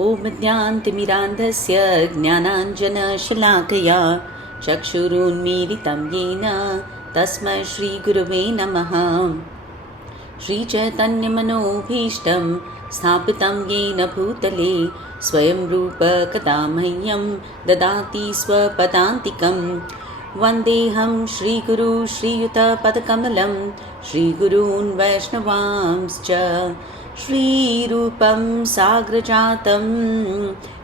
ॐ ज्ञानतिमिरान्धस्य ज्ञानाञ्जनशलाकया चक्षुरुन्मीलितं येन तस्मै श्रीगुरुवे नमः। श्रीचैतन्यमनोभीष्टं स्थापितं येन भूतले स्वयं रूप कदा मह्यं ददाति स्वपदान्तिकं। वन्देऽहं श्रीगुरु श्रीयुतपदकमलं श्रीगुरून् वैष्णवांश्च श्रीरूपं साग्रजातं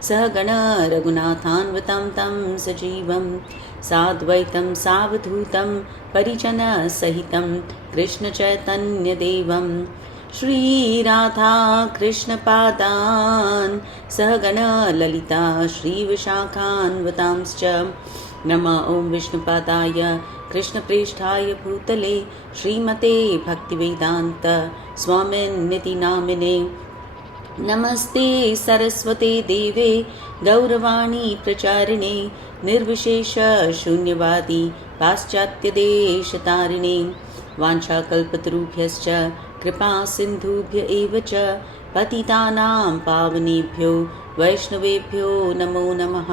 सहगण रघुनाथान्वितं तं सजीवं साद्वैतं सावधूतं परिजनसहितं कृष्णचैतन्यदेवं श्रीराधा कृष्णपादान् सहगण ललिता श्रीविशाखान्वितांश्च। नमः ॐ विष्णुपादाय कृष्णप्रेष्ठाय भूतले श्रीमते भक्तिवेदान्त स्वामिन्निति नामिने। नमस्ते सरस्वते देवे गौरवाणी प्रचारिणे निर्विशेष शून्यवादी पाश्चात्यदेशतारिणे। वाञ्छाकल्पतरुभ्यश्च कृपा सिन्धुभ्य एव च पतितानां पावनेभ्यो वैष्णवेभ्यो नमो नमः।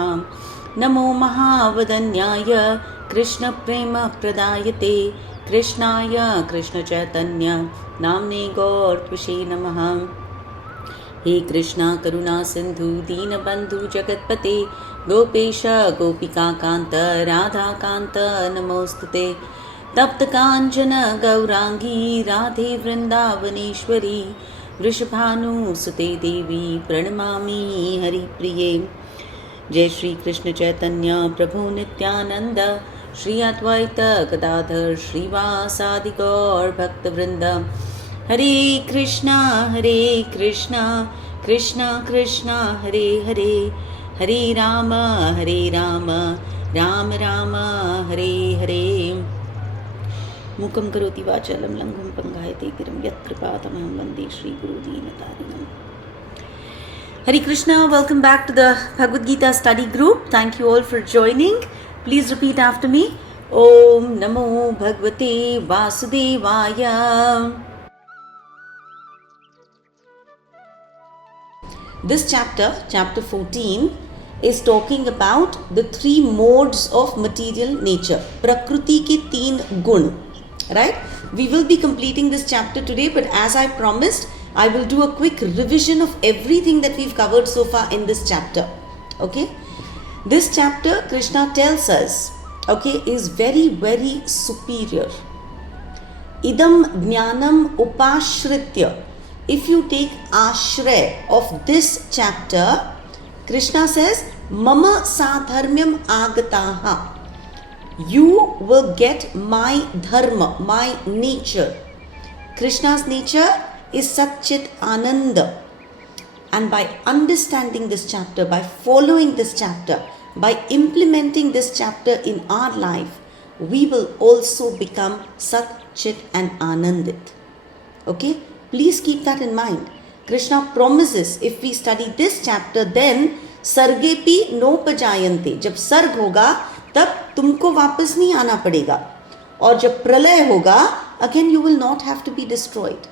नमो महावदन्याय कृष्णप्रेमप्रदायते कृष्णाय कृष्णचैतन्य नाम्ने गौरत्विषे नमः। हे कृष्णा करुणा सिन्धु दीनबन्धु जगत्पते गोपेश गोपिकान्त राधाकान्त नमोस्तुते। तप्तकाञ्चन गौराङ्गी राधे वृन्दावनेश्वरी वृषभानुसुते देवी प्रणमामि हरिप्रिये। जय श्री कृष्ण चैतन्य प्रभु नित्यानंद श्री अद्वैत गदाधर श्रीवासादि गौर भक्तवृंद। हरे कृष्णा कृष्णा कृष्णा हरे हरे, हरे राम राम राम हरे हरे। मूकं करोति वाचालं लङ्घुं पङ्गायते गिरिं यत्कृपातमहं वन्दे श्रीगुरुदीनतारिणम्। Hare Krishna, welcome back to the Bhagavad Gita study group. Thank you all for joining. Please repeat after me. Om Namo Bhagavate Vasudevaya. This chapter, chapter 14, is talking about the three modes of material nature. Prakriti ke teen gun. Right? We will be completing this chapter today, but as I promised, I will do a quick revision of everything that we've covered so far in this chapter. Okay? This chapter, Krishna tells us, okay, is very, very superior. Idam jnanam upashritya. If you take ashray of this chapter, Krishna says, mama sadharmyam agataha. You will get my dharma, my nature. Krishna's nature is Satchit Ananda. And by understanding this chapter, by following this chapter, by implementing this chapter in our life, we will also become Satchit and Anandit. Okay? Please keep that in mind. Krishna promises if we study this chapter, then Sargepi no pajayante. जब सर्ग होगा तब तुमको वापस नहीं आना पड़ेगा. और जब प्रलय होगा, again you will not have to be destroyed.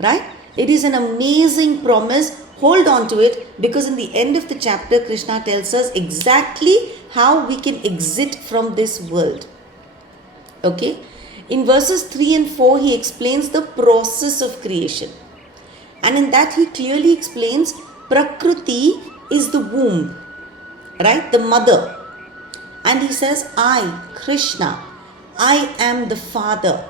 Right? It is an amazing promise. Hold on to it, because in the end of the chapter, Krishna tells us exactly how we can exit from this world. Okay? In verses 3 and 4, he explains the process of creation. And in that, he clearly explains Prakriti is the womb, right? The mother. And he says, I, Krishna, I am the father.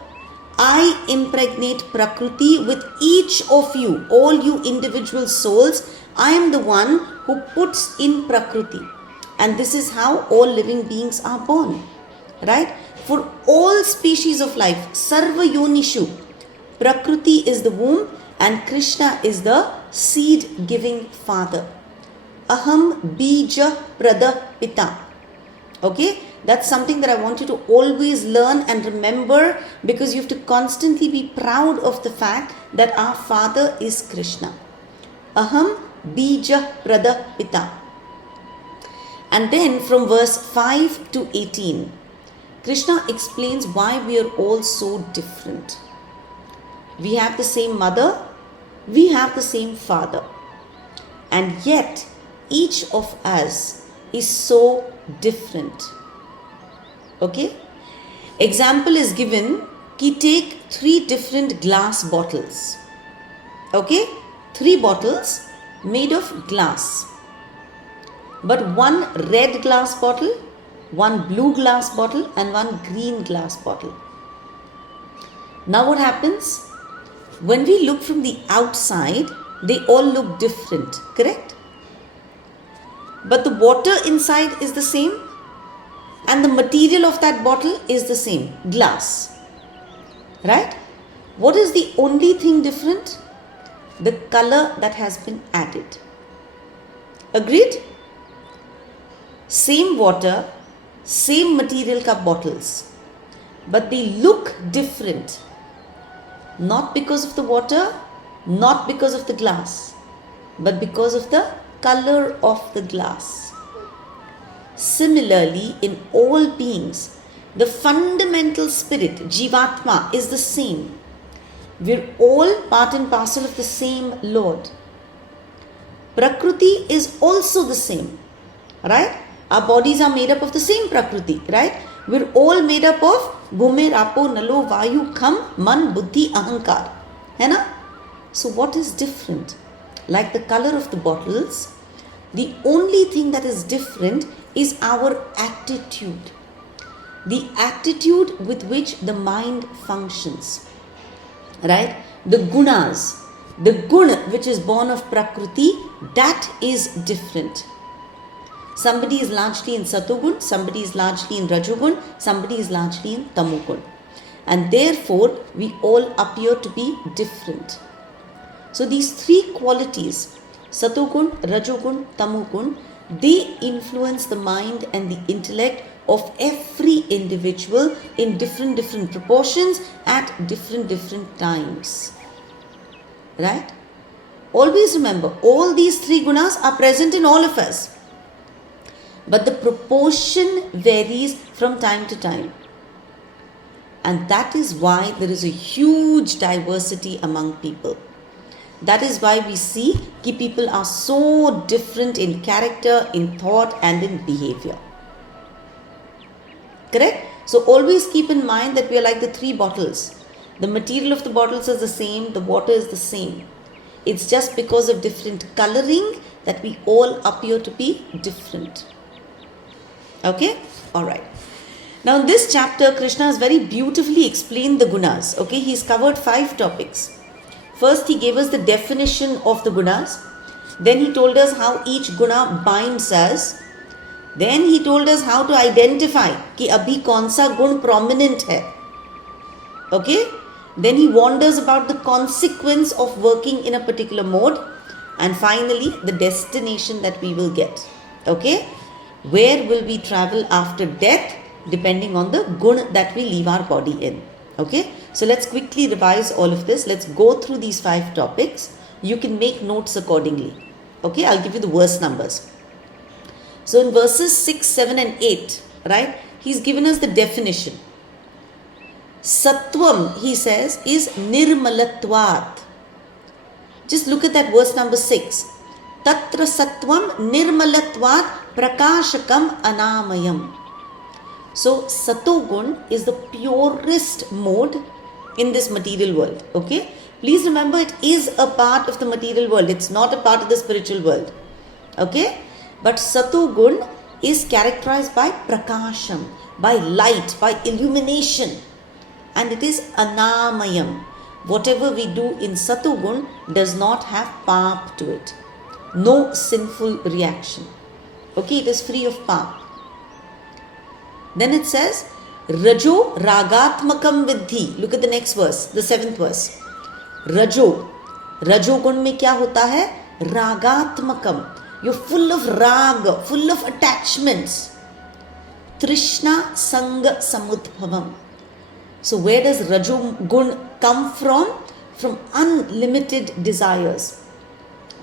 I impregnate Prakriti with each of you, all you individual souls. I am the one who puts in Prakriti. And this is how all living beings are born. Right? For all species of life, Sarva Yonishu, Prakriti is the womb and Krishna is the seed-giving father. Aham bija prada pita. Okay? That's something that I want you to always learn and remember, because you have to constantly be proud of the fact that our father is Krishna. Aham bija prada pita. And then from verse 5 to 18, Krishna explains why we are all so different. We have the same mother, we have the same father. and yet each of us is so different. Okay, example is given कि take 3 different glass bottles. Okay, 3 bottles made of glass, but one red glass bottle, one blue glass bottle, and one green glass bottle. Now what happens? When we look from the outside, they all look different, correct? But the water inside is the same, and the material of that bottle is the same, glass. Right? What is the only thing different? The color that has been added. Agreed? Same water, same material ka bottles, but they look different. Not because of the water, not because of the glass, but because of the color of the glass. Similarly, in all beings, the fundamental spirit, Jivatma, is the same. We're all part and parcel of the same Lord. Prakriti is also the same, right? Our bodies are made up of the same Prakriti, right? We're all made up of Bhumi, Rapo, Nalo, Vayu, Kham, Man, Buddhi, Ahankar. है ना? So what is different? Like the color of the bottles, the only thing that is different is our attitude. The attitude with which the mind functions. Right? The gunas, the guna which is born of Prakriti, that is different. Somebody is largely in Satogun, somebody is largely in Rajogun, somebody is largely in Tamogun. And therefore, we all appear to be different. So these 3 qualities, Satogun, Rajogun, Tamogun, they influence the mind and the intellect of every individual in different proportions at different times. Right? Always remember, all these 3 gunas are present in all of us. But the proportion varies from time to time. And that is why there is a huge diversity among people. That is why we see that people are so different in character, in thought, and in behavior. Correct? So always keep in mind that we are like the 3 bottles. The material of the bottles is the same, the water is the same. It's just because of different coloring that we all appear to be different. Okay? Alright. Now in this chapter, Krishna has very beautifully explained the gunas. Okay? He's covered 5 topics. First, he gave us the definition of the gunas. Then he told us how each guna binds us. Then he told us how to identify कि अभी कौन सा गुण prominent है. Okay? Then he warned us about the consequence of working in a particular mode. And finally, the destination that we will get. Okay? Where will we travel after death? Depending on the gun that we leave our body in. Okay? So let's quickly revise all of this. Let's go through these 5 topics. You can make notes accordingly. Okay? I'll give you the verse numbers. So in verses 6, 7 and 8, right? He's given us the definition. Sattvam, he says, is nirmalatvat. Just look at that verse number 6. Tatra sattvam nirmalatvat prakashakam anamayam. So Satogun is the purest mode in this material world. Okay? Please remember, it is a part of the material world. It's not a part of the spiritual world. Okay? But Satogun is characterized by prakasham, by light, by illumination. And it is anamayam. Whatever we do in Satogun does not have paap to it. No sinful reaction. Okay, it is free of paap. Then it says, Rajo ragatmakam vidhi. Look at the next verse, the 7th verse. Rajo. Rajo gun mein kya hota hai? Ragatmakam. You're full of raga, full of attachments. Trishna sanga samudbhavam. So where does Rajo gun come from? From unlimited desires.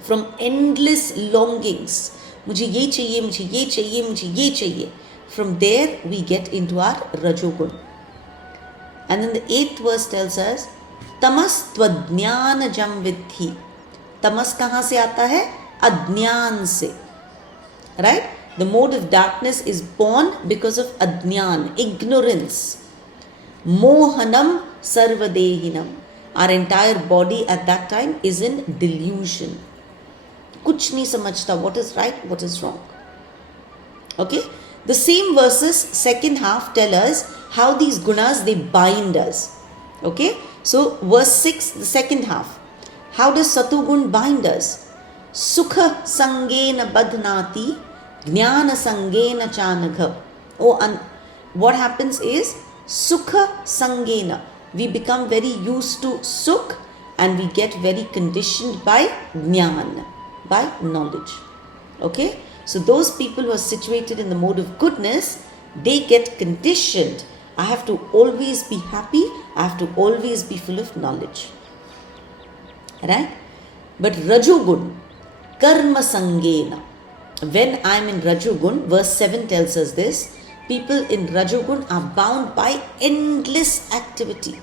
From endless longings. Mujhe ye chahiye, mujhe ye chahiye, mujhe ye chahiye. From there we get into our Rajogun. And then the 8th verse tells us, Tamas tvajnana jam vidhi. Tamas kahan se aata hai? adnyan se. Right? The mode of darkness is born because of adnyan, ignorance. Mohanam sarvadehinam. Our entire body at that time is in delusion. Kuch nahi samajhta what is right, what is wrong. Okay? The same verses, second half, tell us how these gunas, they bind us. Okay? So, verse 6, the second half. How does Satugun bind us? Sukha sangena badhnati, jnana sangena chanagha. What happens is, Sukha sangena. We become very used to Sukh and we get very conditioned by Jnana, by knowledge. Okay? So those people who are situated in the mode of goodness, they get conditioned. I have to always be happy. I have to always be full of knowledge. Right? But Rajogun, Karma Sangena. When I am in Rajogun, verse 7 tells us this, people in Rajogun are bound by endless activity.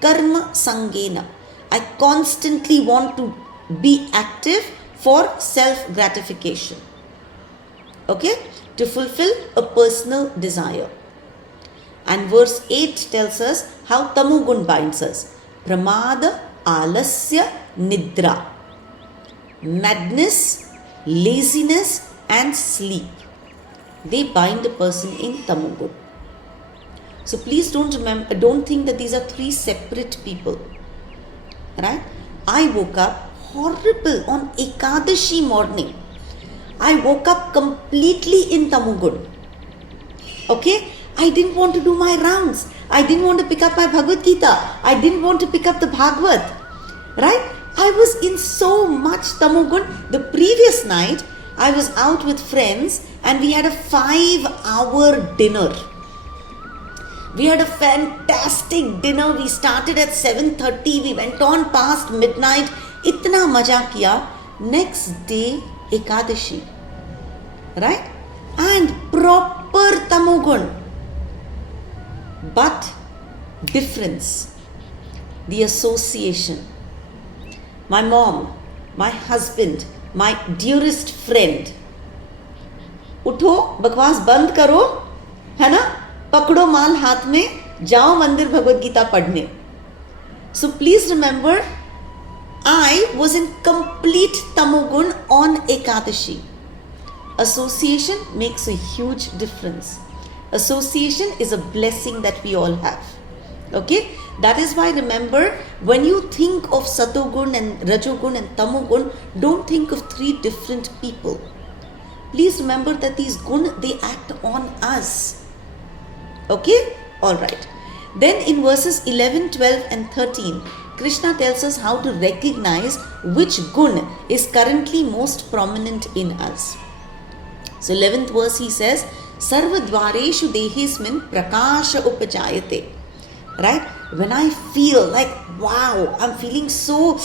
Karma Sangena. I constantly want to be active for self-gratification. Okay? To fulfill a personal desire. And verse 8 tells us how Tamugun binds us. Pramada Alasya Nidra. Madness, laziness and sleep. They bind a person in Tamugun. So please don't think that these are three separate people. Right? I woke up horrible on Ekadashi morning. I woke up completely in Tamugun. Okay? I didn't want to do my rounds. I didn't want to pick up my Bhagavad Gita. I didn't want to pick up the Bhagavad. Right? I was in so much Tamugun. The previous night, I was out with friends and we had a 5-hour dinner. We had a fantastic dinner. We started at 7:30. We went on past midnight. Itna maja kiya. Next day, Ekadashi. Right? And proper Tamugun. But difference. The association. My mom, my husband, my dearest friend. उठो, बकवास बंद करो, है ना? पकड़ो माल हाथ में, जाओ मंदिर भगवद गीता पढ़ने. So please remember, I was in complete tamogun on Ekadashi. Association makes a huge difference. Association is a blessing that we all have. Okay? That is why remember, when you think of Satogun and Rajogun and Tamogun, don't think of three different people. Please remember that these gun, they act on us. Okay? Alright. Then in verses 11, 12 and 13, Krishna tells us how to recognize which gun is currently most prominent in us. So 11th verse he says, Sarva dvareshu dehesmin prakasha upajayate. Right? When I feel like, wow, I'm feeling so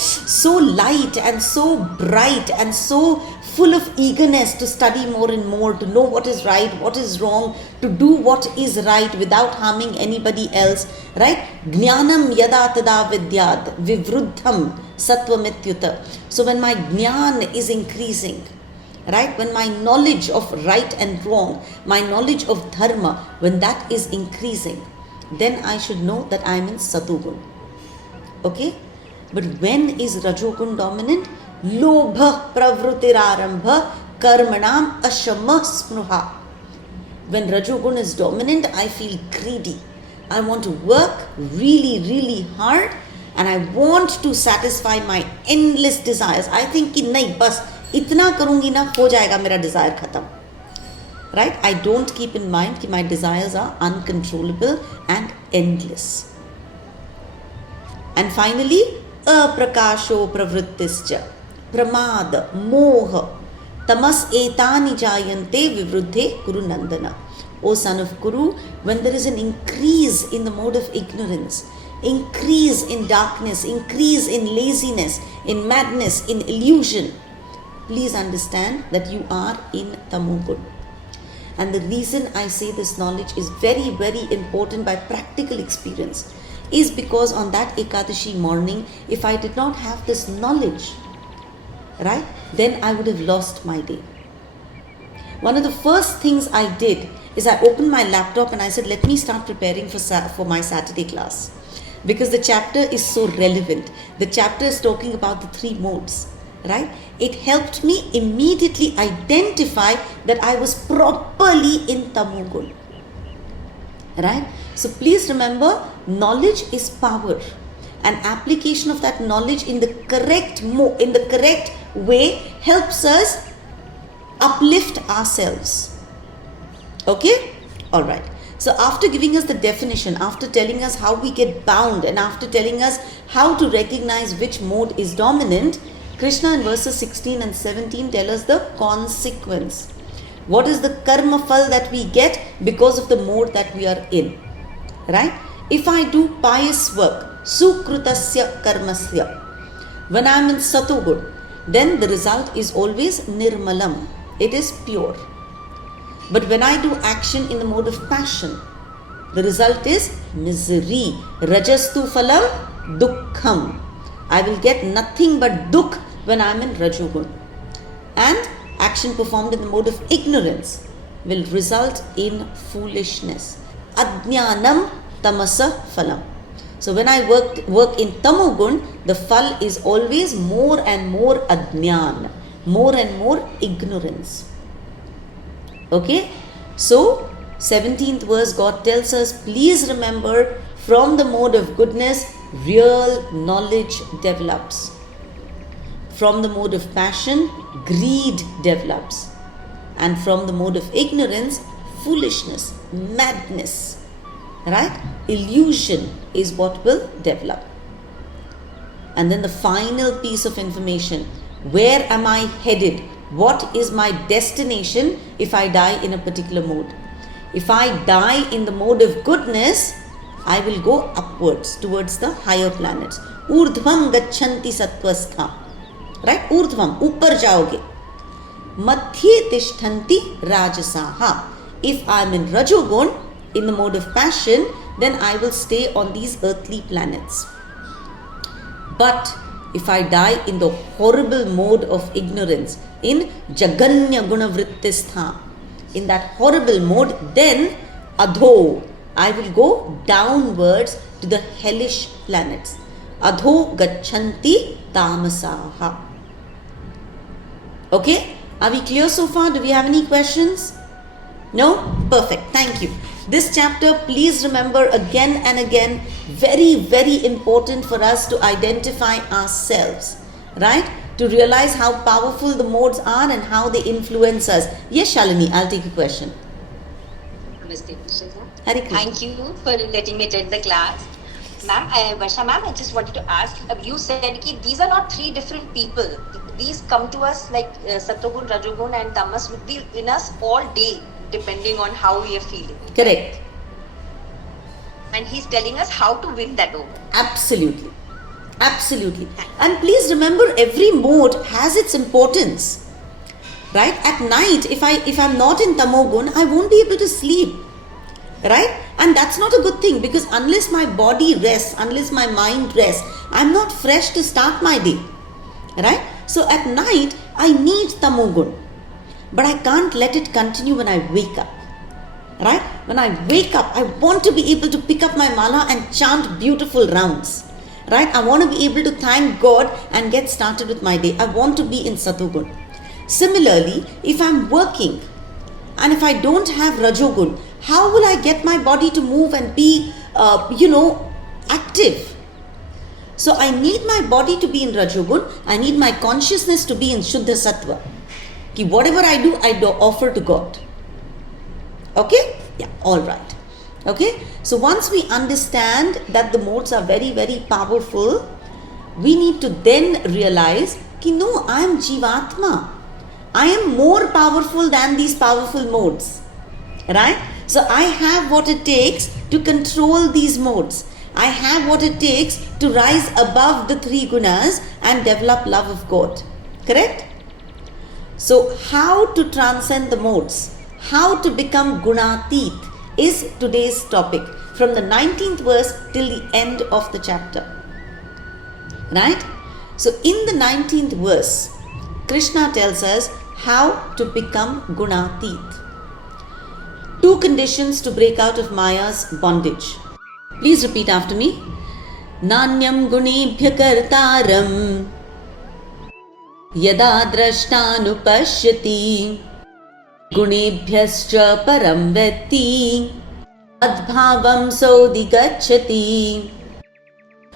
light and so bright and so full of eagerness to study more and more, to know what is right, what is wrong, to do what is right without harming anybody else, right? Jnanam yada tada vidyad vivruddham sattvametyuta. So when my jnana is increasing, right? When my knowledge of right and wrong, my knowledge of dharma, when that is increasing, then I should know that I am in Satugun. Okay? But when is Rajogun dominant? Lobha pravrutirarambha karmanam ashamah smruha. When Rajogun is dominant, I feel greedy. I want to work really, really hard and I want to satisfy my endless desires. I think कि नहीं बस इतना करूँगी ना हो जाएगा मेरा desire खत्म. Right? I don't keep in mind that my desires are uncontrollable and endless. And finally, aprakasho pravrittischa, pramada, moha, tamas etani jayante vivruddhe Kuru Nandana. O son of Kuru, when there is an increase in the mode of ignorance, increase in darkness, increase in laziness, in madness, in illusion, please understand that you are in Tamogun. And the reason I say this knowledge is very, very important by practical experience is because on that Ekadashi morning, if I did not have this knowledge, right? Then I would have lost my day. One of the first things I did is I opened my laptop and I said, let me start preparing for my Saturday class. Because the chapter is so relevant. The chapter is talking about the three modes, right? It helped me immediately identify that I was properly in Tamogun, right? So please remember, knowledge is power. And application of that knowledge in the correct way helps us uplift ourselves. Okay? Alright. So after giving us the definition, after telling us how we get bound, and after telling us how to recognize which mode is dominant, Krishna in verses 16 and 17 tell us the consequence. What is the karma phal that we get because of the mode that we are in? Right? If I do pious work, sukrutasya karmasya, when I am in Satogun, then the result is always nirmalam. It is pure. But when I do action in the mode of passion, the result is misery. Rajastu phalam dukkham. I will get nothing but dukh when I am in Rajogun. And action performed in the mode of ignorance will result in foolishness. Ajnanam tamasa phalam. So when I work in Tamogun, the phal is always more and more ajnan, more and more ignorance. Okay, so 17th verse, God tells us, please remember, from the mode of goodness, real knowledge develops. From the mode of passion, greed develops. And from the mode of ignorance, foolishness, madness, right? Illusion is what will develop. And then the final piece of information, where am I headed? What is my destination if I die in a particular mode? If I die in the mode of goodness, I will go upwards towards the higher planets. Urdhvam gachanti sattvastha. Right? Urdhvam, upar jaoge. Madhye tishthanti rajasaha. If I am in Rajogun, in the mode of passion, then I will stay on these earthly planets. But if I die in the horrible mode of ignorance, in Jaganya Guna Vrittistha, in that horrible mode, then Adho, I will go downwards to the hellish planets. Adho Gachanti Tamasaha. Okay? Are we clear so far? Do we have any questions? No? Perfect. Thank you. This chapter, please remember again and again, very, very important for us to identify ourselves, right? To realize how powerful the modes are and how they influence us. Yes, Shalini, I'll take a question. Namaste, Krishna. Hare Krishna. Thank you for letting me attend the class. Ma'am, Varsha ma'am, I just wanted to ask, you said that these are not three different people. These come to us like Satogun, Rajogun and Tamas would be in us all day, depending on how we are feeling. Correct. And he's telling us how to win that over. Absolutely. Absolutely. And please remember, every mode has its importance. Right? At night, if I'm not in Tamogun, I won't be able to sleep. Right? And that's not a good thing, because unless my body rests, unless my mind rests, I'm not fresh to start my day. Right? So at night, I need Tamogun. But I can't let it continue when I wake up. Right? When I wake up, I want to be able to pick up my mala and chant beautiful rounds. Right? I want to be able to thank God and get started with my day. I want to be in Satogun. Similarly, if I'm working and if I don't have Rajogun, how will I get my body to move and be, active? So I need my body to be in Rajogun. I need my consciousness to be in Shuddha Sattva. Ki whatever I do offer to God. Okay? Yeah, all right. Okay? So once we understand that the modes are very, very powerful, we need to then realize ki no, I am Jivatma. I am more powerful than these powerful modes. Right? So I have what it takes to control these modes. I have what it takes to rise above the three gunas and develop love of God. Correct? So how to transcend the modes, how to become gunatit is today's topic, from the 19th verse till the end of the chapter. Right? So in the 19th verse, Krishna tells us how to become Gunatit. 2 conditions to break out of Maya's bondage. Please repeat after me. Nanyam gunebhya kartaram yada drashtanupashyati gunebhyascha param vetti adbhavam sodigacchati.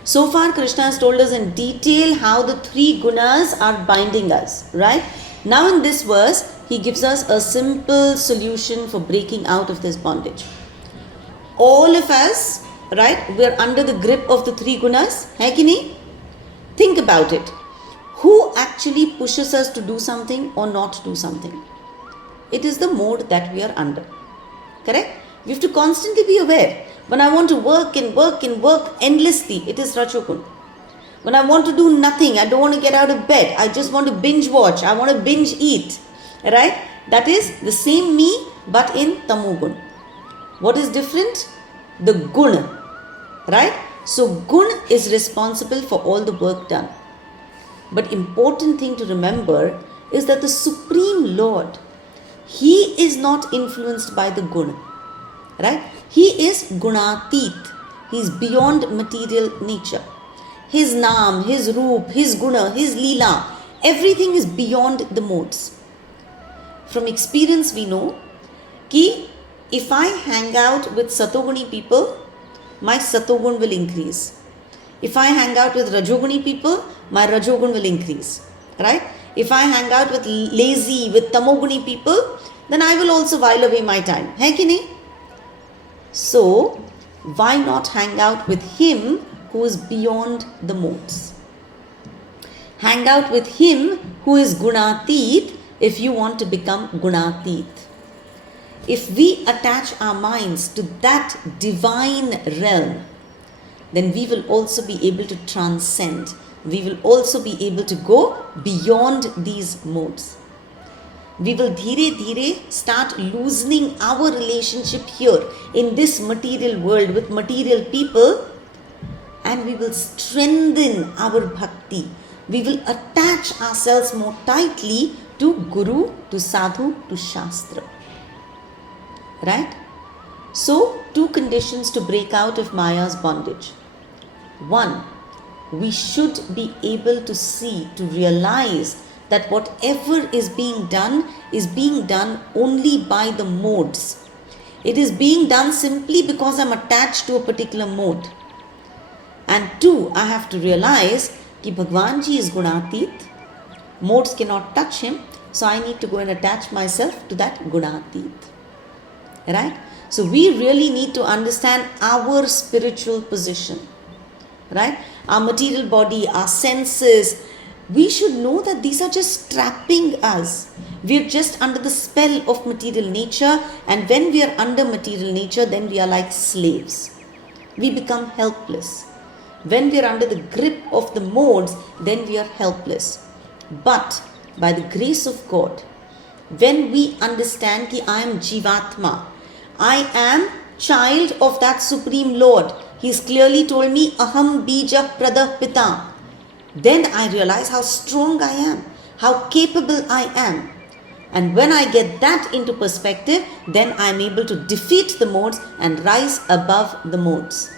So far, Krishna has told us in detail how the 3 gunas are binding us, right? Now in this verse, he gives us a simple solution for breaking out of this bondage. All of us, right, we are under the grip of the 3 gunas. Hai ki nahi? Think about it. Who actually pushes us to do something or not do something? It is the mode that we are under. Correct? We have to constantly be aware. When I want to work and work and work endlessly, it is Rajogun. When I want to do nothing, I don't want to get out of bed, I just want to binge watch, I want to binge eat, right? That is the same me but in Tamogun. What is different? The gun, right? So gun is responsible for all the work done. But important thing to remember is that the Supreme Lord, He is not influenced by the gun, right? He is Gunatit. He is beyond material nature. His Naam, His Roop, His Guna, His Leela, everything is beyond the modes. From experience we know कि if I hang out with Satoguni people, my Satogun will increase. If I hang out with Rajoguni people, my Rajogun will increase, right? If I hang out with lazy, with Tamoguni people, then I will also while away my time. Hai ki nahi? So, why not hang out with him who is beyond the modes? Hang out with him who is Gunatit if you want to become Gunatit. If we attach our minds to that divine realm, then we will also be able to transcend. We will also be able to go beyond these modes. We will dhire start loosening our relationship here in this material world with material people, and we will strengthen our bhakti. We will attach ourselves more tightly to Guru, to Sadhu, to Shastra. Right? So, 2 conditions to break out of Maya's bondage. 1, we should be able to see, to realize that whatever is being done only by the modes. It is being done simply because I am attached to a particular mode. And 2, I have to realize that Bhagwan Ji is Gunatit. Modes cannot touch him. So I need to go and attach myself to that Gunatit. Right? So we really need to understand our spiritual position. Right? Our material body, our senses, we should know that these are just trapping us. We are just under the spell of material nature, and when we are under material nature, then we are like slaves. We become helpless. When we are under the grip of the modes, then we are helpless. But by the grace of God, when we understand that I am Jivatma, I am child of that Supreme Lord, He's clearly told me, Aham Bija Pradah Pita. Then I realize how strong I am, how capable I am. And when I get that into perspective, then I am able to defeat the modes and rise above the modes.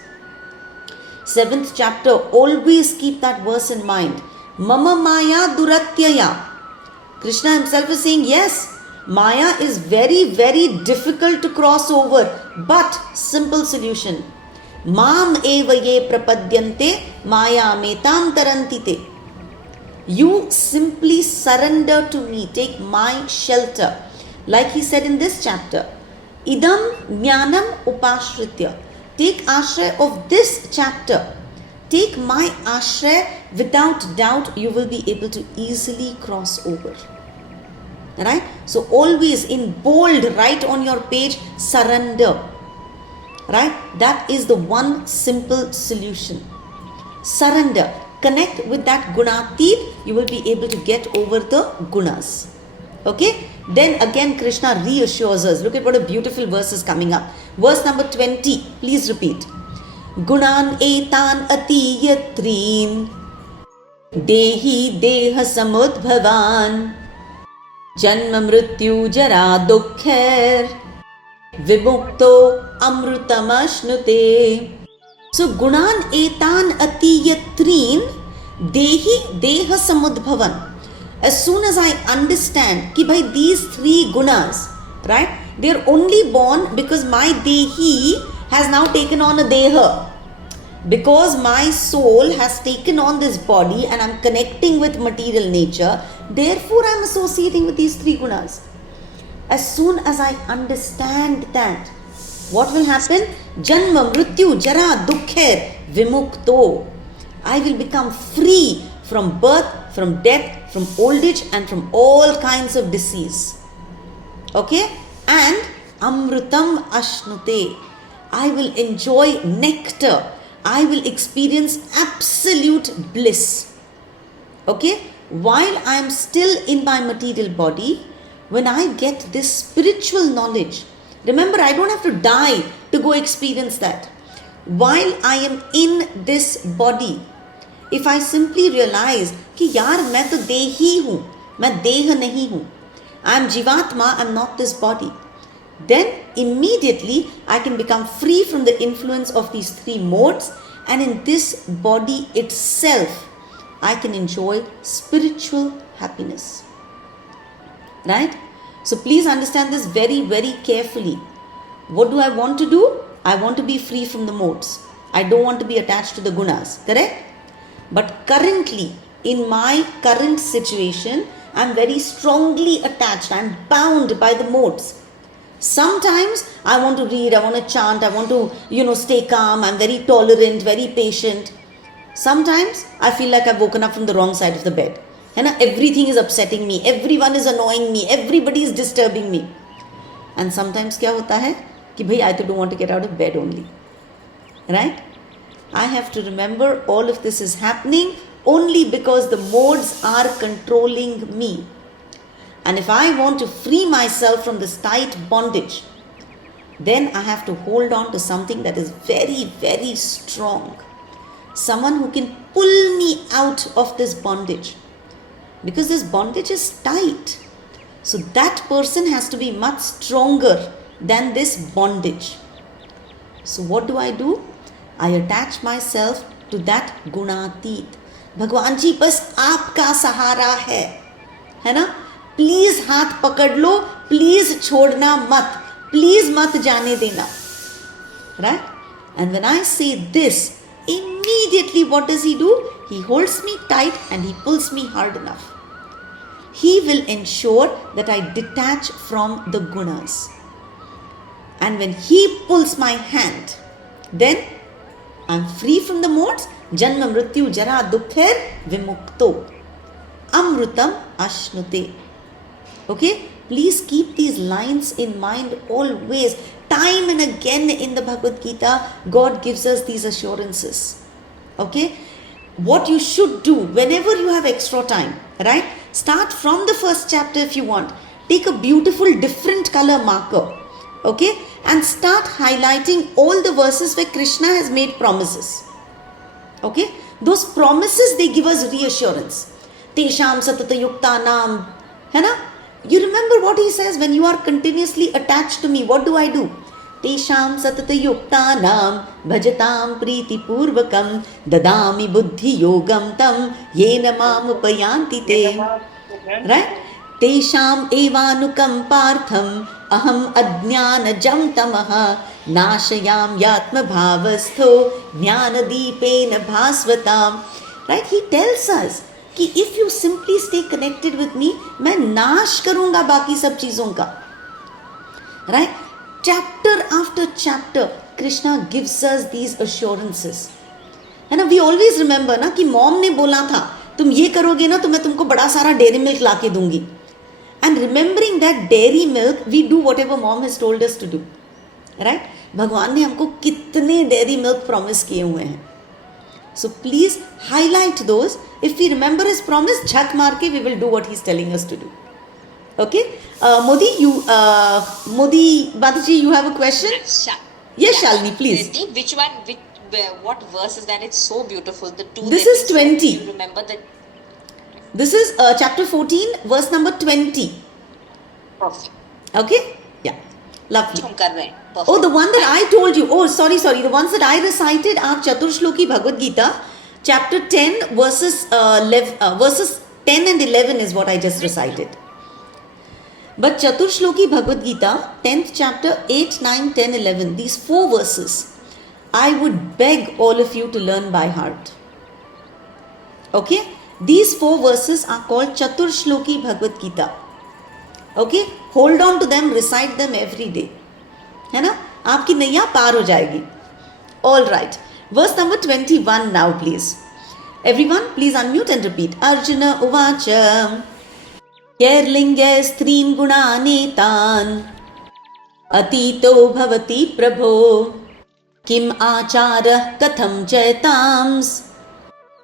7th chapter, always keep that verse in mind. Mama Maya Duratyaya. Krishna himself is saying, yes, Maya is very, very difficult to cross over, but simple solution. Mam eva ye prapadyante Maya metam tarantite. You simply surrender to me, take my shelter. Like he said in this chapter, Idam Jnanam Upashritya. Take ashray of this chapter. Take my ashray, without doubt you will be able to easily cross over. Right? So always in bold, write on your page, surrender. Right? That is the one simple solution. Surrender. Connect with that Gunatit, you will be able to get over the gunas. Okay? Then again Krishna reassures us. Look at what a beautiful verse is coming up. Verse number 20. Please repeat. Gunan etan atiyatrin देही देह समुद्भवान् जन्म मृत्यु जरा दुःखैर् विमुक्तो अमृतमश्नुते. So gunan etan atiyatrin dehi deha samudbhavan. As soon as I understand ki bhai these three gunas, right, they are only born because my dehi has now taken on a deha. Because my soul has taken on this body and I'm connecting with material nature, therefore I'm associating with these three gunas. As soon as I understand that, what will happen? Janma, Mrityu, Jara, Dukkher, Vimukto. I will become free from birth, from death, from old age and from all kinds of disease. Okay? And Amrutam Ashnute. I will enjoy nectar. I will experience absolute bliss. Okay? While I am still in my material body, when I get this spiritual knowledge, remember, I don't have to die to go experience that. While I am in this body, if I simply realize कि यार मैं तो देही हूँ, मैं देह नहीं हूँ, I am Jivatma, I am not this body, then immediately I can become free from the influence of these three modes, and in this body itself I can enjoy spiritual happiness. Right? So please understand this very, very carefully. What do I want to do? I want to be free from the modes. I don't want to be attached to the gunas. Correct? But currently, in my current situation, I'm very strongly attached. I'm bound by the modes. Sometimes I want to read, I want to chant, I want to, stay calm. I'm very tolerant, very patient. Sometimes I feel like I've woken up from the wrong side of the bed. Everything is upsetting me, everyone is annoying me, everybody is disturbing me. And sometimes क्या होता है कि भाई I don't want to get out of bed only. Right? I have to remember all of this is happening only because the modes are controlling me. And if I want to free myself from this tight bondage, then I have to hold on to something that is very, very strong. Someone who can pull me out of this bondage. Because this bondage is tight. So that person has to be much stronger than this bondage. So what do? I attach myself to that gunatit. भगवान जी बस आपका सहारा है ना? Please हाथ पकड़ लो, please छोड़ना मत, please मत जाने देना. Right? And when I say this, immediately what does he do? He holds me tight and he pulls me hard enough. He will ensure that I detach from the gunas. And when he pulls my hand, then I'm free from the modes. Janma mrityu jara dukkher vimukto. Amrutam ashnute. Okay? Please keep these lines in mind always. Time and again in the Bhagavad Gita, God gives us these assurances. Okay? What you should do whenever you have extra time, right? Start from the first chapter if you want. Take a beautiful different color marker. Okay? And start highlighting all the verses where Krishna has made promises. Okay? Those promises, they give us reassurance. Tesham satata yuktanam. है ना? You remember what he says when you are continuously attached to me. What do? Tesham satata yuktanam bhajatam priti purvakam dadami buddhi yogam tam yena mam upayanti te. Right? Tesham evanukam partham aham adnyanajam tamaha nashayam yatma bhavastho jnanadipena bhasvatam. Right? He tells us कि if you simply stay connected with me, मैं नाश करूंगा बाकी सब चीजों का. Right? Chapter after chapter, Krishna gives us these assurances. है ना? We always remember ना कि mom ने बोला था, तुम ये करोगे ना तो मैं तुमको बड़ा सारा dairy milk लाके दूंगी. And remembering that dairy milk, we do whatever mom has told us to do. Right? भगवान ने हमको कितने dairy milk promise किए हुए हैं. So please highlight those. If we remember his promise, jhat maar ke we will do what he's telling us to do. Okay? Modi, Bataji, you have a question? Yes, Shalini, please. What verse is that? It's so beautiful. The two. This is 20. You remember that? This is chapter 14, verse number 20. Perfect. Okay? Yeah. Lovely. हम कर रहे हैं. Perfect. Oh, the one that I told you. Oh, sorry. The ones that I recited are Chaturshloki Bhagavad Gita, chapter 10, verses 10 and 11 is what I just recited. But Chaturshloki Bhagavad Gita, 10th chapter, 8, 9, 10, 11, these 4 verses, I would beg all of you to learn by heart. Okay? These 4 verses are called Chaturshloki Bhagavad Gita. Okay? Hold on to them, recite them every day. है ना? आपकी नैया पार हो जाएगी. All right. Verse number 21 now, please. Everyone, please unmute and repeat. Arjuna uvacha Kerlinge strin gunanetan Atito bhavati prabho Kim achara katham jaitams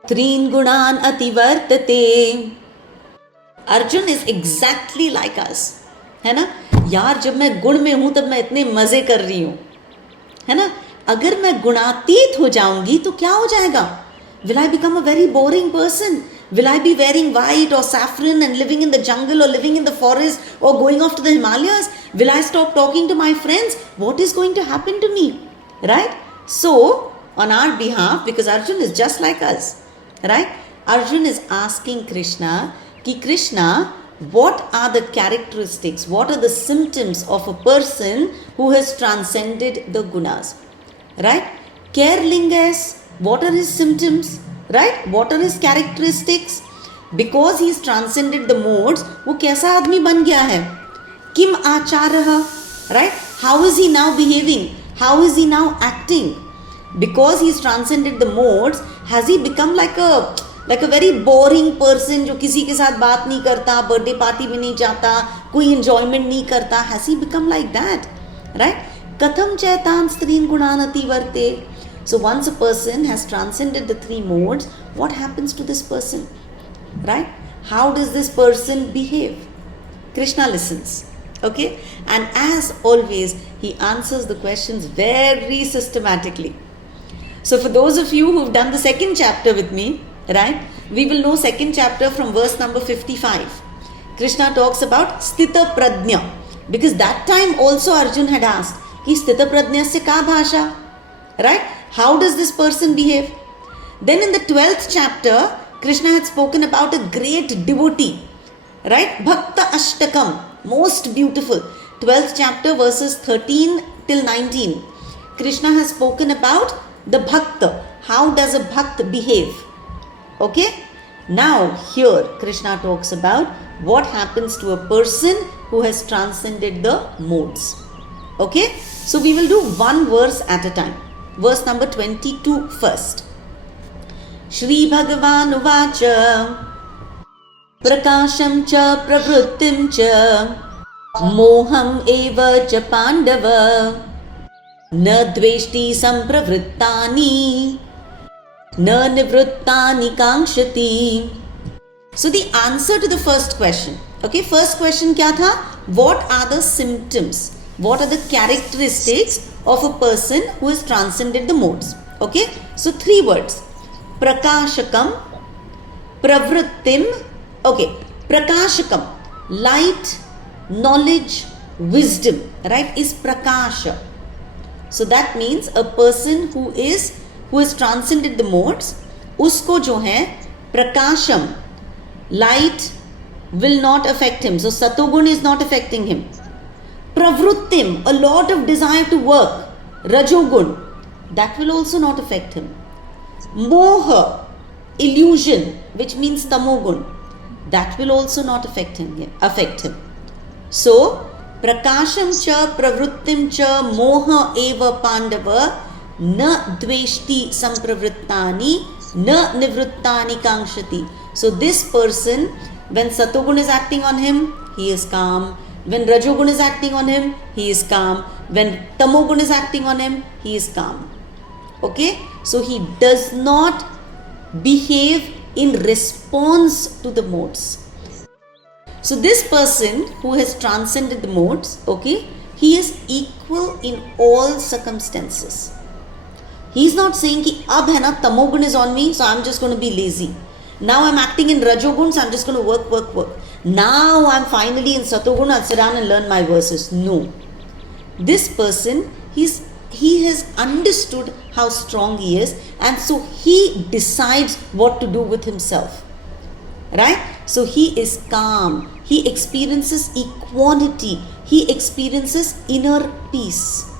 Trin gunan ativartate. Arjun is exactly like us, है ना यार. जब मैं गुण में हूं तब मैं इतने मजे कर रही हूं, है ना. अगर मैं गुणातीत हो जाऊंगी तो क्या हो जाएगा? Will I become a very boring person? Will I be wearing white और saffron and living in the jungle और लिविंग इन द फॉरेस्ट और going off to the Himalayas? Will I stop talking to my friends? What is going to happen to me? Right. So on our behalf, because Arjun is just like us, right, Arjun is asking Krishna कि Krishna, what are the characteristics, what are the symptoms of a person who has transcended the gunas? Right? Kerlingas, what are his symptoms? Right? What are his characteristics? Because he's transcended the modes, वो कैसा आदमी बन गया है? किम आचारः? Right? How is he now behaving? How is he now acting? Because he's transcended the modes, has he become like a very boring person जो किसी के साथ बात नहीं करता, बर्थडे पार्टी में नहीं जाता, कोई enjoyment नहीं करता? Has he become like that? Right? कथम Chaitan स्त्रीन गुणानति वर्ते. So once a person has transcended the 3 modes, what happens to this person? Right? How does this person behave? Krishna listens. Okay? And as always, he answers the questions very systematically. So for those of you who've done the second chapter with me, right, we will know second chapter from verse number 55. Krishna talks about Sthita Prajna, because that time also Arjun had asked, ki Sthita Prajna se ka bhasha? Right? How does this person behave? Then in the 12th chapter, Krishna had spoken about a great devotee, right? Bhakta Ashtakam, most beautiful. 12th chapter verses 13 till 19. Krishna has spoken about the Bhakta. How does a Bhakta behave? Okay? Now here Krishna talks about what happens to a person who has transcended the modes. Okay? So we will do one verse at a time. Verse number 22 first. Shri Bhagavan Uvacha Prakasham cha pravrittim cha Moham eva cha pandava Na dveshti sampravrittani Na nivrittani kankshati. So the answer to the first question. Okay, first question kya tha? What are the symptoms? What are the characteristics of a person who has transcended the modes? Okay, so 3 words. Prakashakam, pravrittim. Okay, prakashakam, light, knowledge, wisdom, right, is prakasha. So that means a person who has transcended the modes, usko jo hai prakasham, light will not affect him. So satogun is not affecting him. Pravrittim, a lot of desire to work, rajogun, that will also not affect him. Moha, illusion, which means tamogun, that will also not affect him. So prakasham cha pravrittim cha moha eva pandava na dveshti sampravrittani na nivrittani kankshati. So this person, when satogun is acting on him, he is calm. When rajogun is acting on him, he is calm. When tamogun is acting on him, he is calm. Okay? So he does not behave in response to the modes. So this person who has transcended the modes, okay, he is equal in all circumstances. He is not saying कि अब है ना तमोगुण is on me, so I am just going to be lazy. Now I'm acting in Rajogun, so I'm just going to work. Now I'm finally in Satogun, I'll sit down and learn my verses. No. This person, he has understood how strong he is, and so he decides what to do with himself. Right? So he is calm. He experiences equanimity. He experiences inner peace.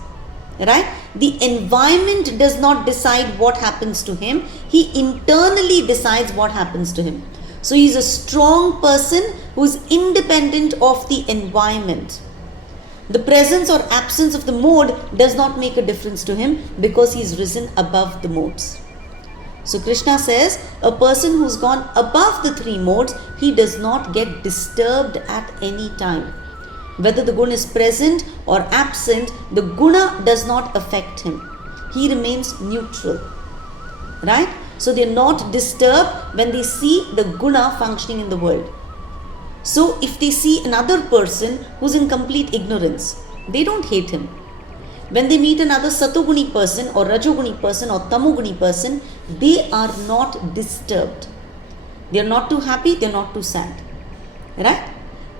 Right? The environment does not decide what happens to him. He internally decides what happens to him. So he is a strong person who is independent of the environment. The presence or absence of the mode does not make a difference to him because he is risen above the modes. So Krishna says, a person who's gone above the three modes, he does not get disturbed at any time. Whether the guna is present or absent, the guna does not affect him. He remains neutral. Right? So they are not disturbed when they see the guna functioning in the world. So if they see another person who's in complete ignorance, they don't hate him. When they meet another Satoguni person or Rajoguni person or Tamoguni person, they are not disturbed. They are not too happy, they are not too sad. Right?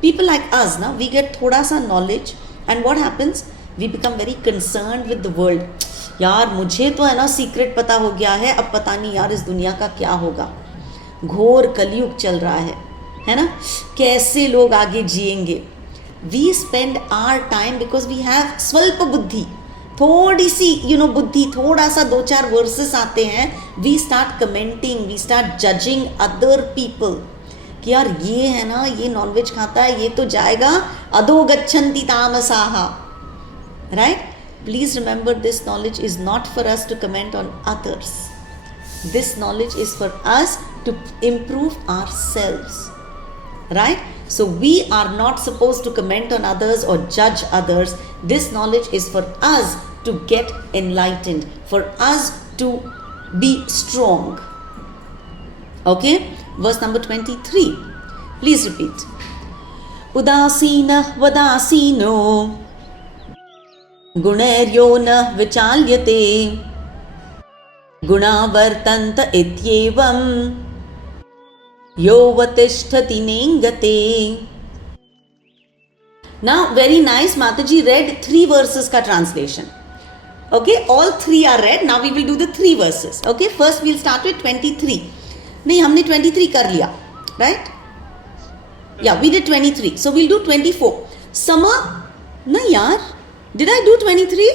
People like us, now we get thoda sa knowledge, and what happens? We become very concerned with the world. यार मुझे तो है ना secret पता हो गया है, अब पता नहीं यार इस दुनिया का क्या होगा. घोर कलयुग चल रहा है ना? कैसे लोग आगे जिएंगे? We spend our time because we have स्वल्प बुद्धि, थोड़ी सी बुद्धि, थोड़ा सा 2-4 वर्सेस आते हैं, we start commenting, we start judging other people. कि यार ये है ना, ये नॉनवेज खाता है, ये तो जाएगा अधो गच्छन्ति तामसाहा. Right? Please remember, this knowledge is not for us to comment on others. This knowledge is for us to improve ourselves. Right? So we are not supposed to comment on others or judge others. This knowledge is for us to get enlightened, for us to be strong. Okay? Verse number 23. Please repeat. Udasina vadasino Gunaryo na vichalyate Guna vartanta ityevam Yovatishtati nengate. Now, very nice, Mataji read 3 verses ka translation. Okay, all 3 are read. Now we will do the 3 verses. Okay, first we'll start with 23. नहीं हमने 23 कर लिया, right? Yeah, we did 23. So we'll do 24. Sama, na yaar, did I do 23?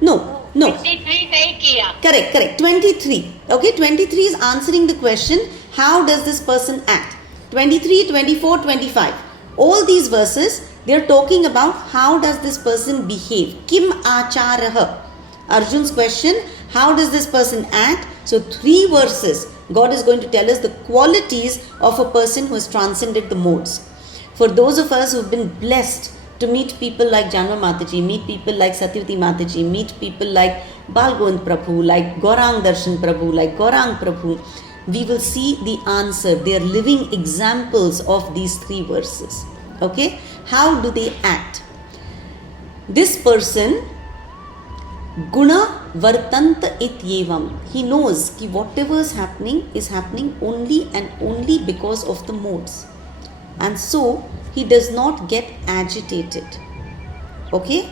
No. 23 नहीं किया. Correct. 23. Okay, 23 is answering the question, how does this person act? 23, 24, 25. All these verses, they are talking about how does this person behave. Kim acharah. Arjun's question, how does this person act? So 3 verses, God is going to tell us the qualities of a person who has transcended the modes. For those of us who have been blessed to meet people like Janma Mataji, meet people like Satyavati Mataji, meet people like Balgovind Prabhu, like Gaurang Darshan Prabhu, like Gaurang Prabhu, we will see the answer. They are living examples of these 3 verses. Okay? How do they act? This person, Guna Vartanta Ityevam, he knows that whatever is happening only and only because of the modes. And so, he does not get agitated. Okay?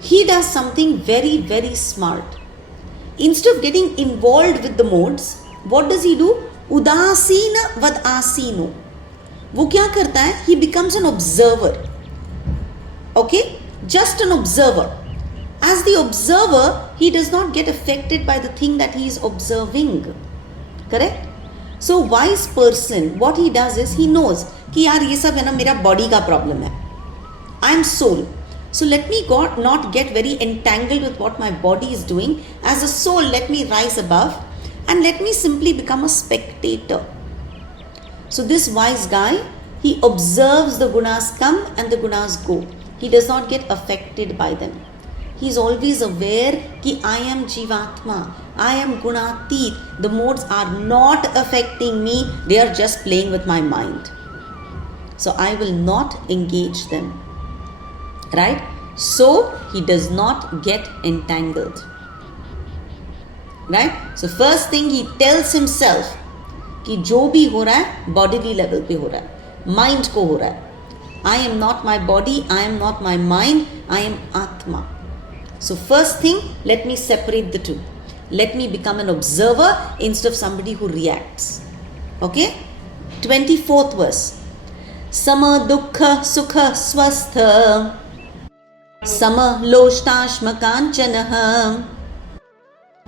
He does something very, very smart. Instead of getting involved with the modes, what does he do? Udasina vad asino. वो क्या करता है? He becomes an observer. Okay? Just an observer. As the observer, he does not get affected by the thing that he is observing. Correct? So wise person, what he does is, he knows कि यार ये सब है ना मेरा body का problem है. I am soul. So let me not get very entangled with what my body is doing. As a soul, let me rise above and let me simply become a spectator. So this wise guy, he observes the gunas come and the gunas go. He does not get affected by them. He is always aware that I am Jivatma, I am Gunatit. The modes are not affecting me, they are just playing with my mind. So I will not engage them. Right? So he does not get entangled. Right? So first thing he tells himself, कि जो भी हो रहा है bodily level पे हो रहा है, माइंड को हो रहा है. I am not my body, I am not my mind, I am आत्मा. So first thing, let me separate the two. Let me become an observer instead of somebody who reacts. Okay? 24th verse. Sama dukkha sukha swastha sama loshtashma kanchanaha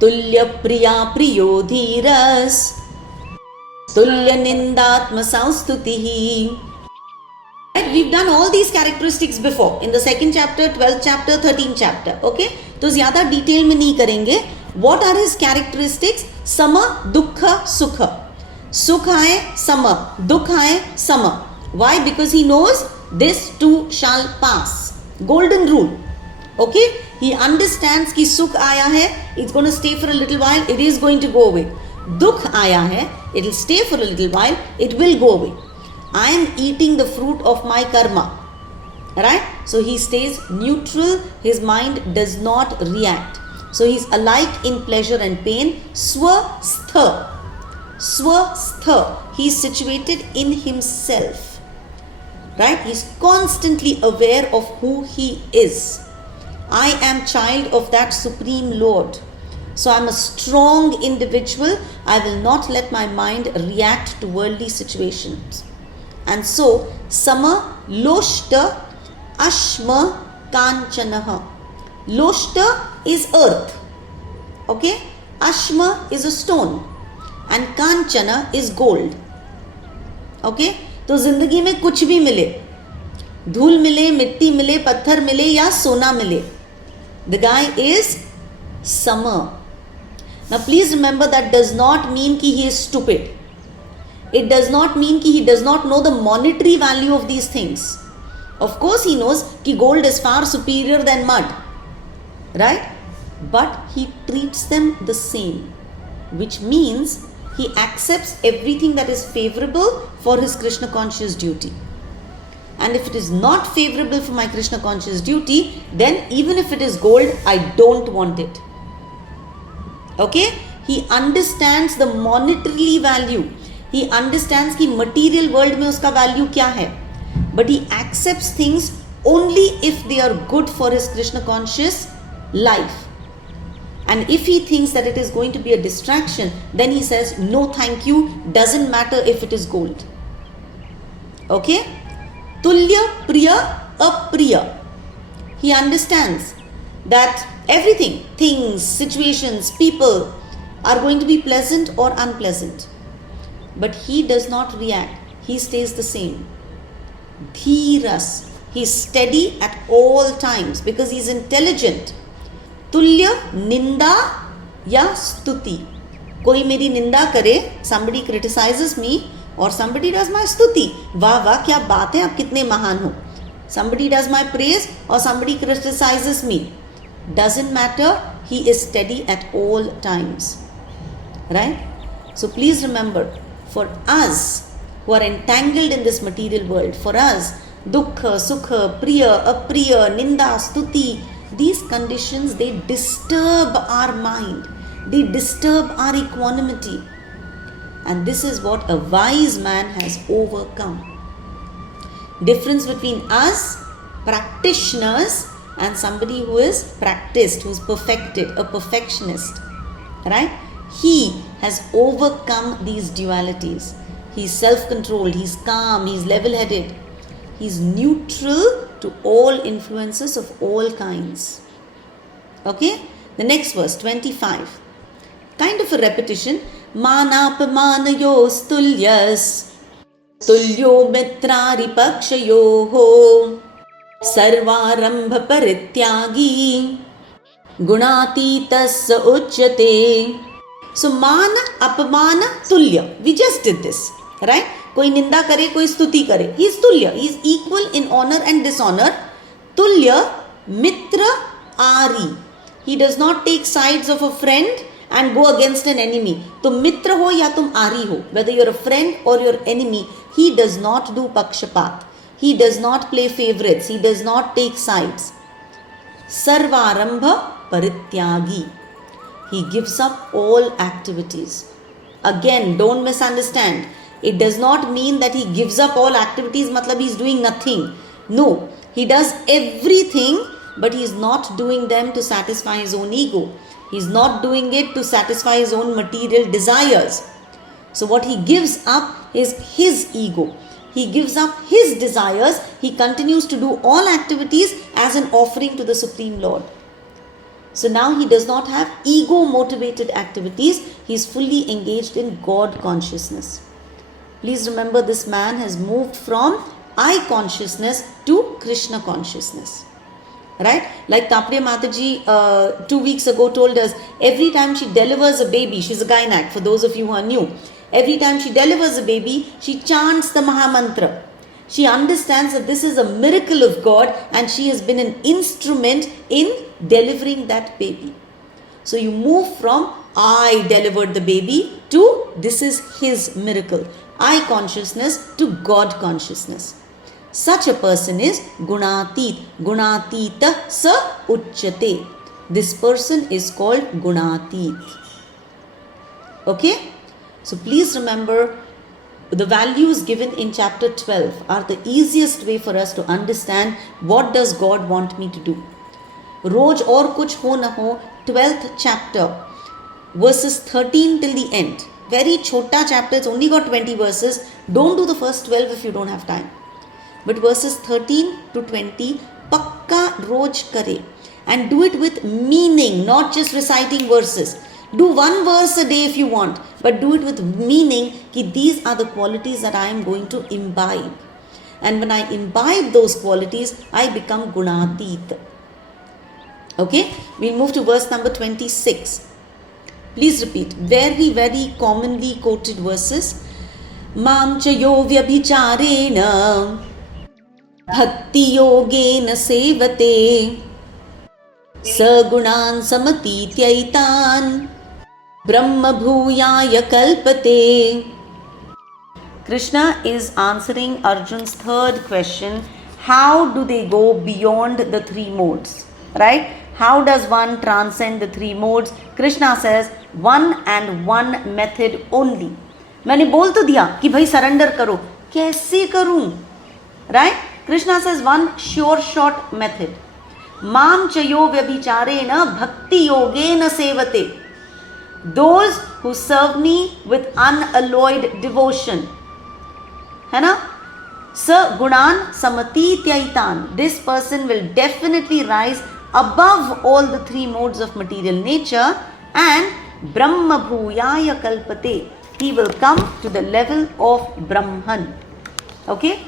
tulya priya priyo dhiras tulya nindatma saustutihi. Right? We've done all these characteristics before in the second chapter, 12th chapter, 13th chapter. Okay? तो ज़्यादा detail में नहीं करेंगे. What are his characteristics? Sama, dukha, sukha. सुख आए सम, दुख आए सम. Why? Because he knows this too shall pass. Golden rule. Okay? He understands कि सुख आया है, it's going to stay for a little while, it is going to go away. दुख आया है, it will stay for a little while, it will go away. I am eating the fruit of my karma. Right? So he stays neutral, his mind does not react. So he is alike in pleasure and pain. Swastha. Swastha. He is situated in himself. Right? He is constantly aware of who he is. I am child of that Supreme Lord. So I am a strong individual. I will not let my mind react to worldly situations. And so, sama loshta ashma kanchanaha. Loshta is earth. Okay? Ashma is a stone. And kanchana is gold. Okay? तो जिंदगी में कुछ भी मिले, धूल मिले, मिट्टी मिले, पत्थर मिले या सोना मिले, the guy is sama. Now please remember that does not mean कि he is stupid. It does not mean कि he does not know the monetary value of these things. Of course he knows कि gold is far superior than mud. Right? But he treats them the same. Which means he accepts everything that is favorable for his Krishna conscious duty. And if it is not favorable for my Krishna conscious duty, then even if it is gold, I don't want it. Okay? He understands the monetary value. He understands कि material world में उसका value क्या है. But he accepts things only if they are good for his Krishna conscious life. And if he thinks that it is going to be a distraction, then he says, no thank you, doesn't matter if it is gold. Okay? Tulya priya apriya. He understands that everything, things, situations, people are going to be pleasant or unpleasant. But he does not react. He stays the same. Dhiras. He is steady at all times because he is intelligent. Tulya ninda ya stuti. कोई मेरी निंदा करे, somebody criticizes me or somebody does my stuti. वाह वाह क्या बात है, आप कितने महान हो. Somebody does my praise or somebody criticizes me. Doesn't matter, he is steady at all times. Right? So please remember, for us who are entangled in this material world, for us, dukkha, sukha, priya, apriya, ninda, stuti, these conditions, they disturb our mind. They disturb our equanimity. And this is what a wise man has overcome. Difference between us, practitioners, and somebody who is practiced, who is perfected, a perfectionist. Right? He has overcome these dualities. He's self-controlled, he's calm, he's level-headed. He's neutral to all influences of all kinds. Okay? The next verse, 25. Kind of a repetition. Manapamanayo stulyas tulyo mitrari pakshayoho sarvarambha parityagi gunatitas uchyate. So mana, apamana, tulya. We just did this. Right? कोई निंदा करे, कोई स्तुति करे. He is tulya. He is equal in honor and dishonor. Tulya, mitra, ari. He does not take sides of a friend and go against an enemy. तुम मित्र हो या तुम आरी हो. Whether you're a friend or your enemy, he does not do pakshapat. He does not play favorites. He does not take sides. Sarvarambha parityagi. He gives up all activities. Again, don't misunderstand. It does not mean that he gives up all activities, matlab he is doing nothing. No, he does everything, but he is not doing them to satisfy his own ego. He is not doing it to satisfy his own material desires. So what he gives up is his ego. He gives up his desires. He continues to do all activities as an offering to the Supreme Lord. So now he does not have ego motivated activities. He is fully engaged in God consciousness. Please remember, this man has moved from I consciousness to Krishna consciousness. Right? Like Tapre Mataji 2 weeks ago told us, every time she delivers a baby, she's a gynac for those of you who are new. Every time she delivers a baby, she chants the Mahamantra. She understands that this is a miracle of God and she has been an instrument in delivering that baby. So you move from I delivered the baby to this is his miracle. I consciousness to God consciousness. Such a person is Gunatit. Gunatita sa uchyate. This person is called Gunatit. Okay? So please remember, the values given in chapter 12 are the easiest way for us to understand what does God want me to do. Roj aur kuch ho na ho, 12th chapter, verses 13 till the end. Very chota chapter, it's only got 20 verses. Don't do the first 12 if you don't have time. But verses 13 to 20, pakka roj kare. And do it with meaning, not just reciting verses. Do one verse a day if you want, but do it with meaning ki these are the qualities that I am going to imbibe. And when I imbibe those qualities, I become Gunatit. Okay, we'll move to verse number 26. Please repeat. Very, very commonly quoted verses. Mam chayo vyabhicharena bhakti yogena sevate sagunan samatityaitan brahma bhuyaya kalpate. Krishna is answering Arjun's third question. How do they go beyond the three modes? Right? How does one transcend the three modes? Krishna says, one and one method only. मैंने बोल तो दिया कि भाई surrender करो. कैसे करूं? Right? Krishna says one sure short method. Mam chayo vyabhicharena bhakti yogena sevate. Those who serve me with unalloyed devotion. है ना? Sa gunan samatityaitan. This person will definitely rise above all the three modes of material nature, and Brahma bhuyaya kalpate. He will come to the level of Brahman. Okay?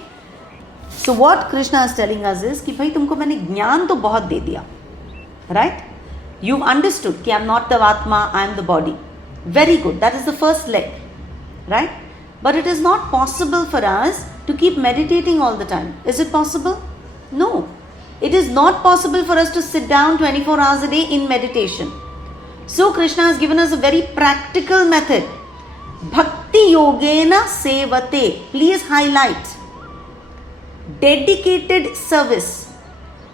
So what Krishna is telling us is कि भाई तुमको मैंने ज्ञान तो बहुत दे दिया. Right? You've understood कि I am not the Atma, I am the body. Very good. That is the first leg. Right? But it is not possible for us to keep meditating all the time. Is it possible? No. It is not possible for us to sit down 24 hours a day in meditation. So Krishna has given us a very practical method. Bhakti yogena sevate. Please highlight. Dedicated service.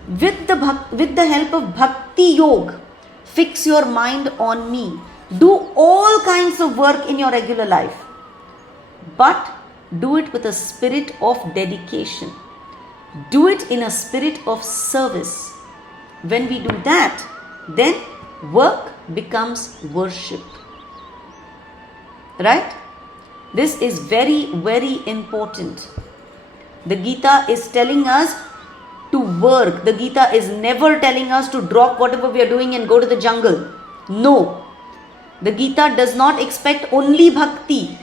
With the help of Bhakti Yoga. Fix your mind on me. Do all kinds of work in your regular life. But do it with a spirit of dedication. Do it in a spirit of service. When we do that, then work becomes worship. Right? This is very, very important. The Gita is telling us to work. The Gita is never telling us to drop whatever we are doing and go to the jungle. No. The Gita does not expect only bhakti.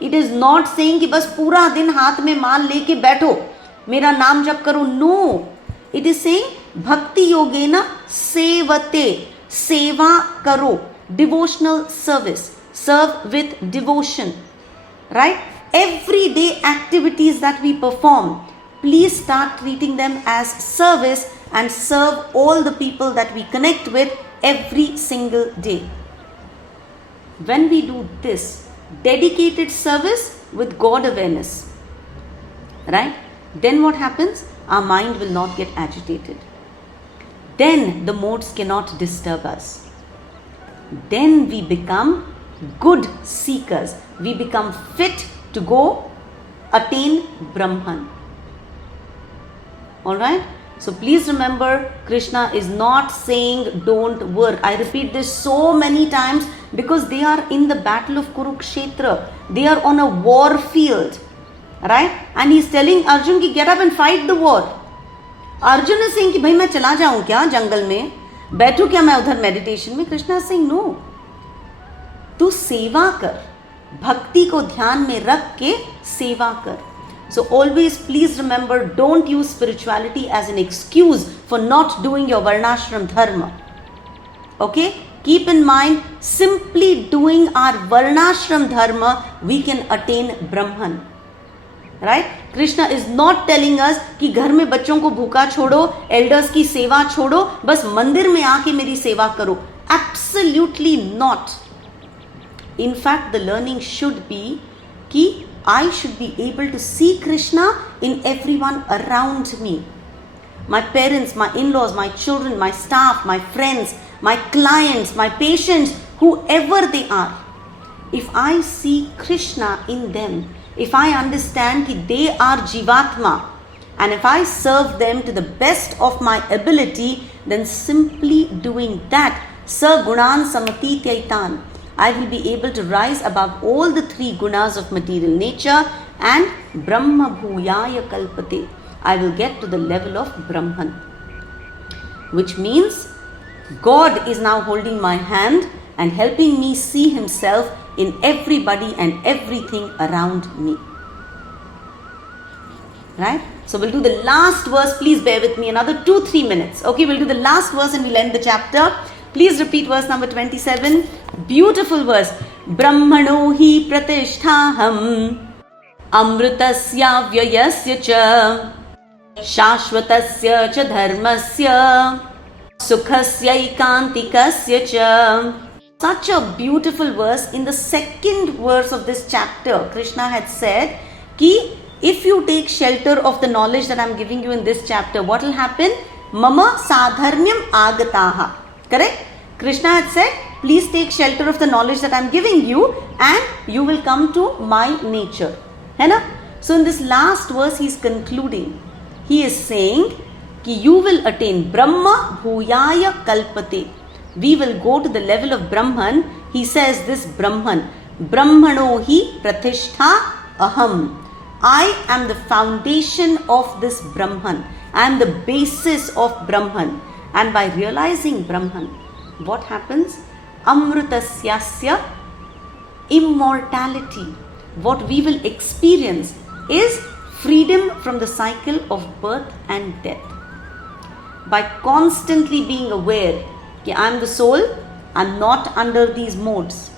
It is not saying कि बस पूरा दिन हाथ में माल लेके बैठो, मेरा नाम जप करो. No. It is saying bhakti yogena sevate. Seva karo. Devotional service. Serve with devotion. Right? Everyday activities that we perform, please start treating them as service and serve all the people that we connect with every single day. When we do this, dedicated service with God awareness, right? Then what happens? Our mind will not get agitated. Then the modes cannot disturb us. Then we become good seekers. We become fit to go attain Brahman. Alright? So please remember, Krishna is not saying don't work. I repeat this so many times because they are in the battle of Kurukshetra. They are on a war field. Right? And he's telling Arjun ki get up and fight the war. Arjun is saying कि भाई मैं चला जाऊं क्या जंगल में, बैठूं क्या मैं उधर मेडिटेशन में. Krishna is saying no. तू सेवा कर, भक्ति को ध्यान में रख के सेवा कर. So always please remember, don't use spirituality as an excuse for not doing your varnashram dharma. Okay? Keep in mind, simply doing our varnashram dharma, we can attain Brahman. Right? Krishna is not telling us कि घर में बच्चों को भूखा छोड़ो, elders की सेवा छोड़ो, बस मंदिर में आके मेरी सेवा करो. Absolutely not. In fact, the learning should be कि I should be able to see Krishna in everyone around me. My parents, my in-laws, my children, my staff, my friends, my clients, my patients, whoever they are. If I see Krishna in them, if I understand that they are Jivatma, and if I serve them to the best of my ability, then simply doing that, Sagunan Samatityaitan, I will be able to rise above all the three gunas of material nature and Brahma Bhuyaya Kalpate. I will get to the level of Brahman. Which means God is now holding my hand and helping me see Himself in everybody and everything around me. Right? So we'll do the last verse. Please bear with me another 2-3 minutes. Okay, we'll do the last verse and we'll end the chapter. Please repeat verse number 27. Beautiful verse. Brahmano hi pratisthaham amritasya vyayasya cha shashvatasya cha dharmasya sukhasya ikantikasya cha. Such a beautiful verse. In the second verse of this chapter, Krishna had said ki if you take shelter of the knowledge that I am giving you in this chapter, what will happen? Mama sadharmyam agataha. Correct? Krishna had said, please take shelter of the knowledge that I am giving you and you will come to my nature. Hai na? So in this last verse he is concluding. He is saying ki you will attain Brahma Bhuyaya Kalpate. We will go to the level of Brahman. He says this Brahman. Brahmano hi pratishtha aham. I am the foundation of this Brahman. I am the basis of Brahman. And by realizing Brahman, what happens? Amrutasyasya, immortality. What we will experience is freedom from the cycle of birth and death. By constantly being aware that I am the soul, I am not under these modes.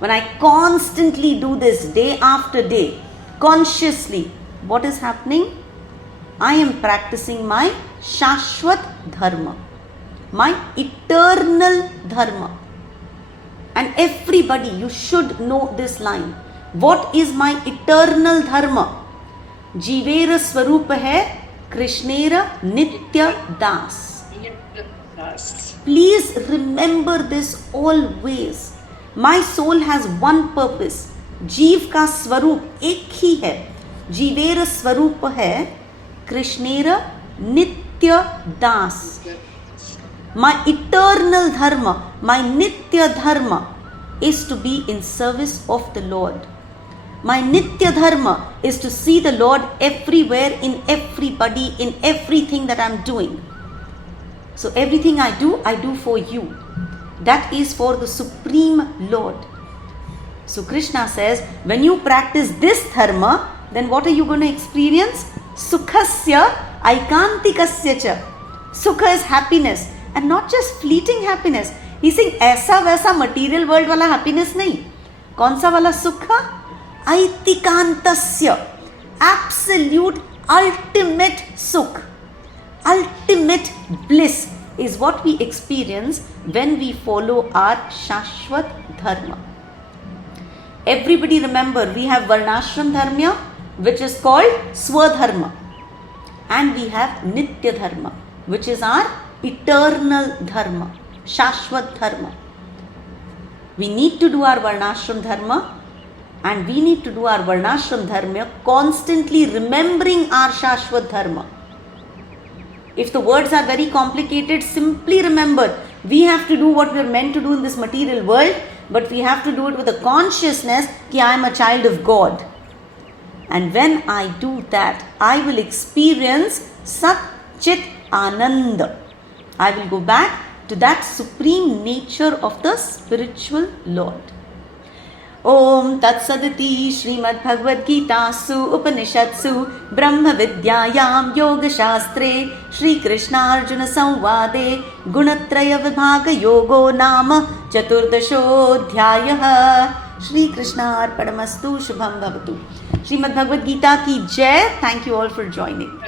When I constantly do this day after day, consciously, what is happening? I am practicing my Shashwat Dharma, my eternal Dharma. And everybody, you should know this line. What is my eternal Dharma? Jivera Swarupa hai Krishnera Nitya Das. Please remember this always. My soul has one purpose. जीव का स्वरूप एक ही है. जीवेर स्वरूप है कृष्णेर नित्य दास. My eternal dharma, my nitya dharma is to be in service of the Lord. My nitya dharma is to see the Lord everywhere, in everybody, in everything that I am doing. So everything I do for you. That is for the Supreme Lord. So Krishna says, when you practice this dharma, then what are you going to experience? Sukhasya aikantikasya cha. Sukha is happiness, and not just fleeting happiness. He's saying ऐसा वैसा material world वाला happiness नहीं. कौन सा वाला सुखा? Aitikantasya. Absolute ultimate sukh. Ultimate bliss is what we experience when we follow our Shashwat Dharma. Everybody remember, we have Varnashram Dharma, which is called Swadharma. And we have Nitya Dharma, which is our eternal Dharma, Shashwat Dharma. We need to do our Varnashram Dharma, and we need to do our Varnashram Dharma constantly remembering our Shashvat Dharma. If the words are very complicated, simply remember, we have to do what we are meant to do in this material world, but we have to do it with a consciousness that I am a child of God. And when I do that, I will experience Sat Chit Ananda. I will go back to that supreme nature of the spiritual Lord. Om Tat Saditi Srimad Bhagavad Gita Su Upanishadsu Brahma Vidyayam Yoga Shastre Shri Krishna Arjuna Samvade Gunatraya Vibhaga Yogo Nama Chaturdashodhyayah. Shri Krishna Arpadamastu Shubham Bhavatu. Srimad Bhagavad Gita ki Jai. Thank you all for joining.